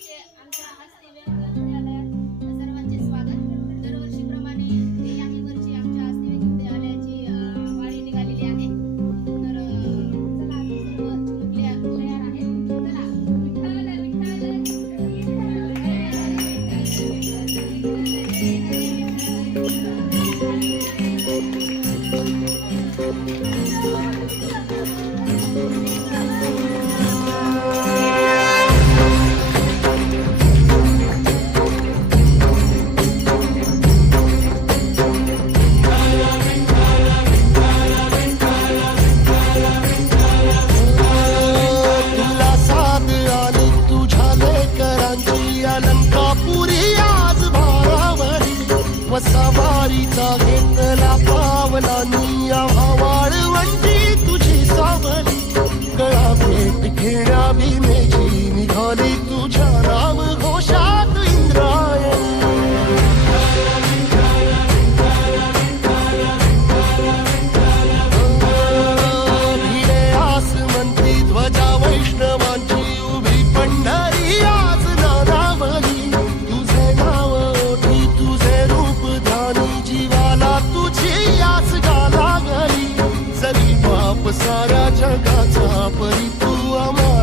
सर्वांचे आमच्या विद्यालयात सर्वांचे स्वागत दरवर्षीप्रमाणे याही वर्षी आमच्या विद्यालयाची अं, निघालेली आहे तर चला सर्व तयार आहेत चला विठ्ठल सवारीचा घेतला पावला निया वाळवंटी तुझी सावली. गळा भेट घेण्या भीमेची निघाली तुझी बाप सारा जगाचा परी तू आम्हा